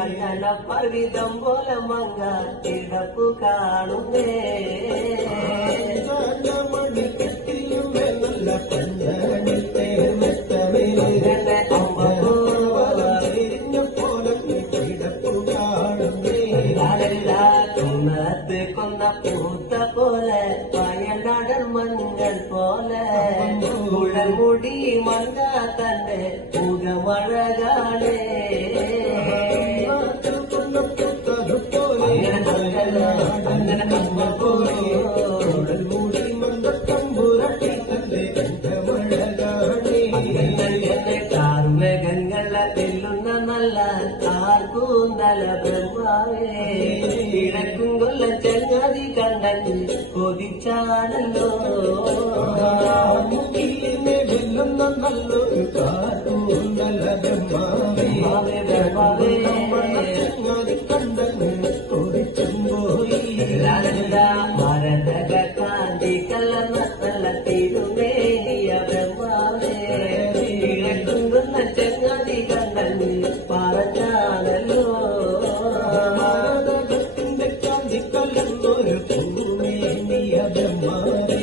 അങ്ങനെ പർവിതം പോലെ മങ്ങ കിടപ്പു കാണുന്നേ കൊന്ന പൂത്ത പോലെ വയനാടൻ മഞ്ഞൾ പോലെ കുഴൽമുടി മങ്ങ തന്റെ മുഖമഴകാണേ അങ്ങനെ കമ്മ പോലെ കുഴൽമുടി മന്ദത്തമ്പുരട്ടി തന്റെ മുഖമഴകാണേ കാർമേഘങ്ങളെ തെല്ലുന്ന നല്ല കാർക്കൂന്തല ബ്രഹ്മാവേ കിഴക്കും കൊല്ല ചങ്ങാതി കണ്ടു കൊതിച്ചാണല്ലോ വെല്ലുന്ന നല്ലൊരു കാർക്കൂന്തല ബ്രഹ്മാവേ ചങ്ങാതി കണ്ടു കൊതിച്ചുപോയി ഭാരതക കാന്തി കലർന്ന നല്ല തിരുമേനിയ ബ്രഹ്മാവേ കിഴക്കും കൊല്ല ചങ്ങാതി കണ്ടു പറഞ്ഞാണല്ലോ ഒരു പൂമേനിയ ബ്രഹ്മാവേ